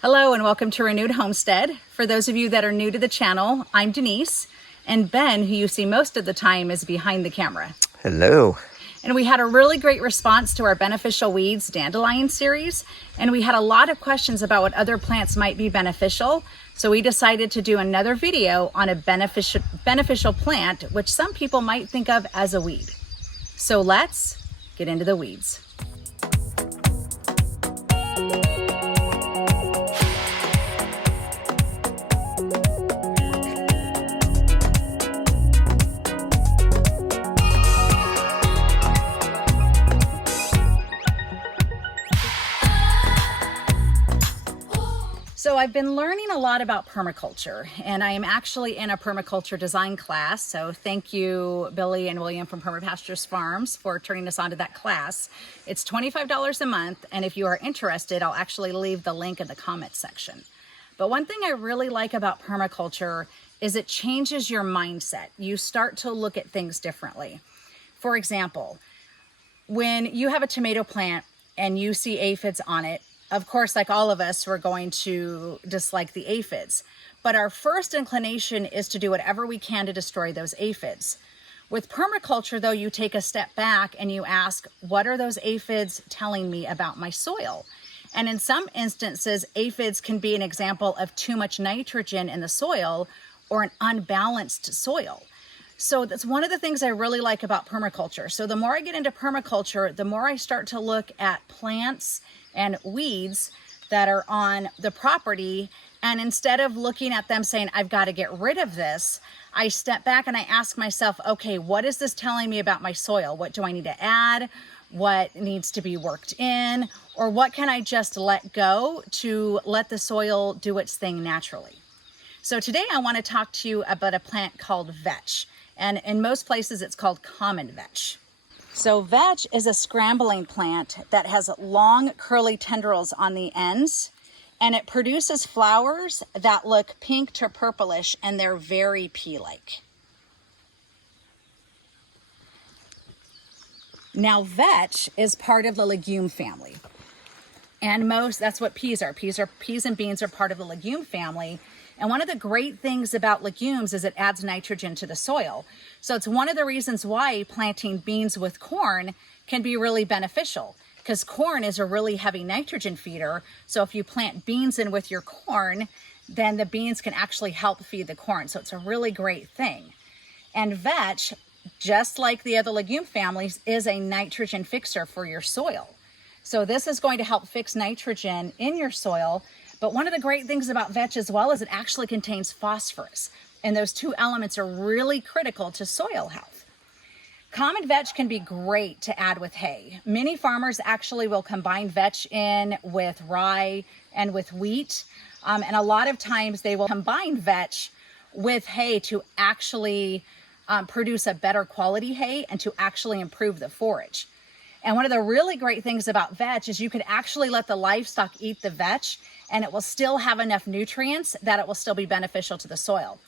Hello and welcome to Renewed Homestead. For those of you that are new to the channel, I'm Denise, and Ben, who you see most of the time, is behind the camera. Hello. And we had a really great response to our Beneficial Weeds Dandelion series, and we had a lot of questions about what other plants might be beneficial. So we decided to do another video on a beneficial plant, which some people might think of as a weed. So let's get into the weeds. So I've been learning a lot about permaculture, and I am actually in a permaculture design class. So thank you, Billy and William from Permaculture Farms, for turning us onto that class. It's $25 a month, and if you are interested, I'll actually leave the link in the comments section. But one thing I really like about permaculture is it changes your mindset. You start to look at things differently. For example, when you have a tomato plant and you see aphids on it, of course, like all of us, we're going to dislike the aphids. But our first inclination is to do whatever we can to destroy those aphids. With permaculture, though, you take a step back and you ask, what are those aphids telling me about my soil? And in some instances, aphids can be an example of too much nitrogen in the soil or an unbalanced soil. So that's one of the things I really like about permaculture. So the more I get into permaculture, the more I start to look at plants and weeds that are on the property. And instead of looking at them saying, I've got to get rid of this, I step back and I ask myself, okay, what is this telling me about my soil? What do I need to add? What needs to be worked in? Or what can I just let go to let the soil do its thing naturally? So today I want to talk to you about a plant called vetch. And in most places it's called common vetch. So vetch is a scrambling plant that has long curly tendrils on the ends, and it produces flowers that look pink to purplish, and they're very pea-like. Now vetch is part of the legume family. And that's what peas are. Peas and beans are part of the legume family. And one of the great things about legumes is it adds nitrogen to the soil. So it's one of the reasons why planting beans with corn can be really beneficial, because corn is a really heavy nitrogen feeder. So if you plant beans in with your corn, then the beans can actually help feed the corn. So it's a really great thing. And vetch, just like the other legume families, is a nitrogen fixer for your soil. So this is going to help fix nitrogen in your soil. But one of the great things about vetch as well is it actually contains phosphorus. And those two elements are really critical to soil health. Common vetch can be great to add with hay. Many farmers actually will combine vetch in with rye and with wheat. And a lot of times they will combine vetch with hay to actually produce a better quality hay and to actually improve the forage. And one of the really great things about vetch is you can actually let the livestock eat the vetch and it will still have enough nutrients that it will still be beneficial to the soil.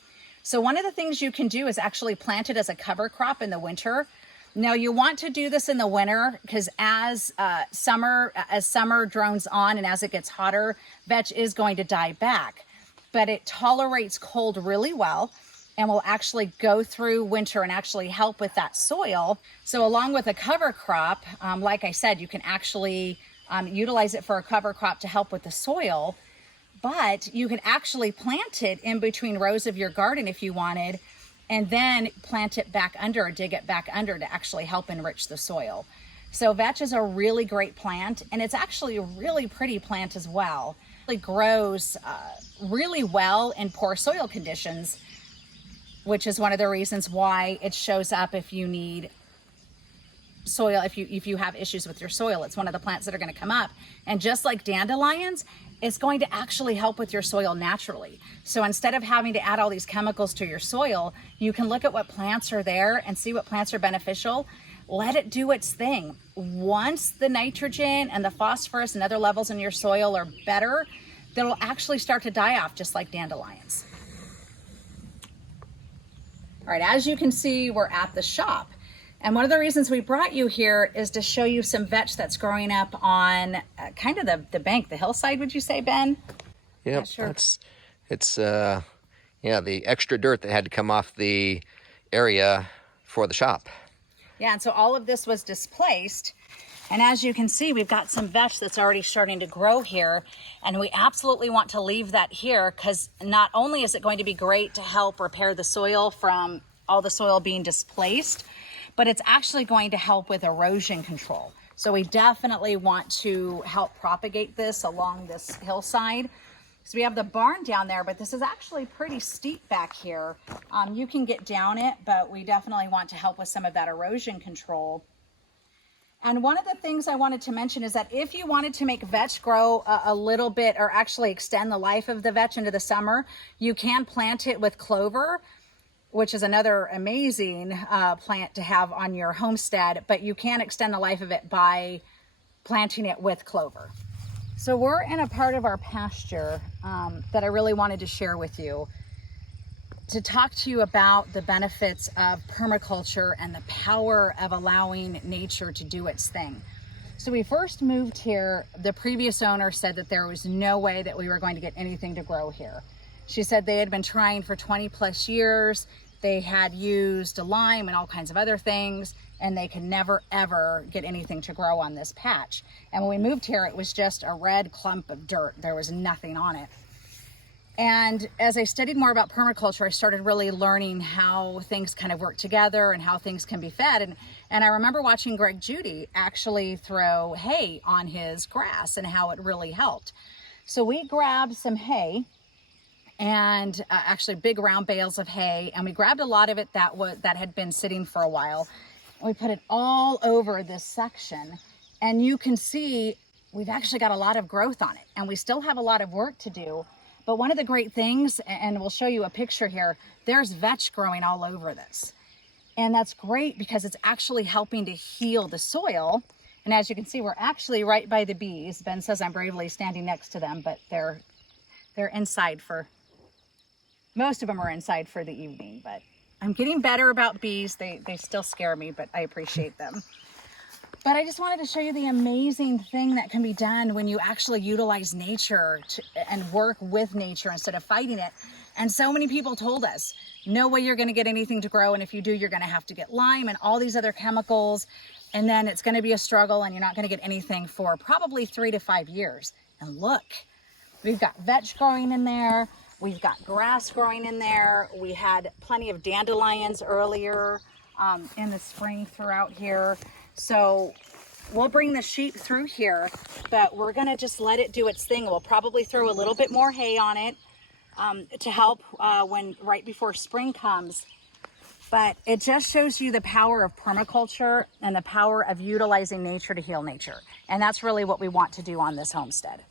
So one of the things you can do is actually plant it as a cover crop in the winter. Now you want to do this in the winter because as summer drones on and as it gets hotter, vetch is going to die back. But it tolerates cold really well and will actually go through winter and actually help with that soil. So along with a cover crop, like I said, you can actually utilize it for a cover crop to help with the soil, but you could actually plant it in between rows of your garden if you wanted, and then plant it back under or dig it back under to actually help enrich the soil. So vetch is a really great plant, and it's actually a really pretty plant as well. It grows really well in poor soil conditions, which is one of the reasons why it shows up if you need soil, if you have issues with your soil. It's one of the plants that are going to come up. And just like dandelions, it's going to actually help with your soil naturally. So instead of having to add all these chemicals to your soil, you can look at what plants are there and see what plants are beneficial. Let it do its thing. Once the nitrogen and the phosphorus and other levels in your soil are better, they'll actually start to die off just like dandelions. All right, as you can see, we're at the shop. And one of the reasons we brought you here is to show you some vetch that's growing up on kind of the bank, the hillside, would you say, Ben? Yep, sure. it's yeah, the extra dirt that had to come off the area for the shop. Yeah, and so all of this was displaced. And as you can see, we've got some vetch that's already starting to grow here. And we absolutely want to leave that here because not only is it going to be great to help repair the soil from all the soil being displaced, but it's actually going to help with erosion control. So we definitely want to help propagate this along this hillside. So we have the barn down there, but this is actually pretty steep back here. You can get down it, but we definitely want to help with some of that erosion control. And one of the things I wanted to mention is that if you wanted to make vetch grow a little bit, or actually extend the life of the vetch into the summer, you can plant it with clover, which is another amazing plant to have on your homestead, but you can extend the life of it by planting it with clover. So we're in a part of our pasture that I really wanted to share with you, to talk to you about the benefits of permaculture and the power of allowing nature to do its thing. So we first moved here, the previous owner said that there was no way that we were going to get anything to grow here. She said they had been trying for 20 plus years. They had used lime and all kinds of other things, and they could never ever get anything to grow on this patch. And when we moved here, it was just a red clump of dirt. There was nothing on it. And as I studied more about permaculture, I started really learning how things kind of work together and how things can be fed. And I remember watching Greg Judy actually throw hay on his grass and how it really helped. So we grabbed some hay, and actually big round bales of hay, and we grabbed a lot of it that had been sitting for a while. And we put it all over this section, and you can see we've actually got a lot of growth on it, and we still have a lot of work to do. But one of the great things, and we'll show you a picture here, there's vetch growing all over this. And that's great because it's actually helping to heal the soil. And as you can see, we're actually right by the bees. Ben says I'm bravely standing next to them, but they're inside for, most of them are inside for the evening, but I'm getting better about bees. They still scare me, but I appreciate them. But I just wanted to show you the amazing thing that can be done when you actually utilize nature and work with nature instead of fighting it. And so many people told us, no way you're going to get anything to grow. And if you do, you're going to have to get lime and all these other chemicals. And then it's going to be a struggle, and you're not going to get anything for probably 3 to 5 years. And look, we've got vetch growing in there. We've got grass growing in there. We had plenty of dandelions earlier in the spring throughout here. So we'll bring the sheep through here, but we're gonna just let it do its thing. We'll probably throw a little bit more hay on it to help when right before spring comes. But it just shows you the power of permaculture and the power of utilizing nature to heal nature. And that's really what we want to do on this homestead.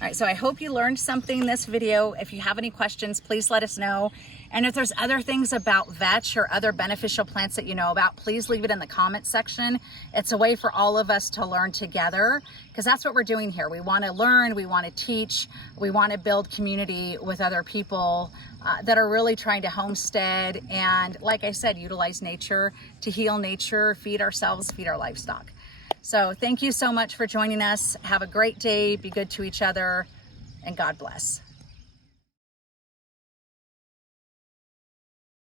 All right, so I hope you learned something in this video. If you have any questions, please let us know. And if there's other things about vetch or other beneficial plants that you know about, please leave it in the comments section. It's a way for all of us to learn together, because that's what we're doing here. We want to learn, we want to teach, we want to build community with other people that are really trying to homestead and, like I said, utilize nature to heal nature, feed ourselves, feed our livestock. So thank you so much for joining us. Have a great day, be good to each other, and God bless.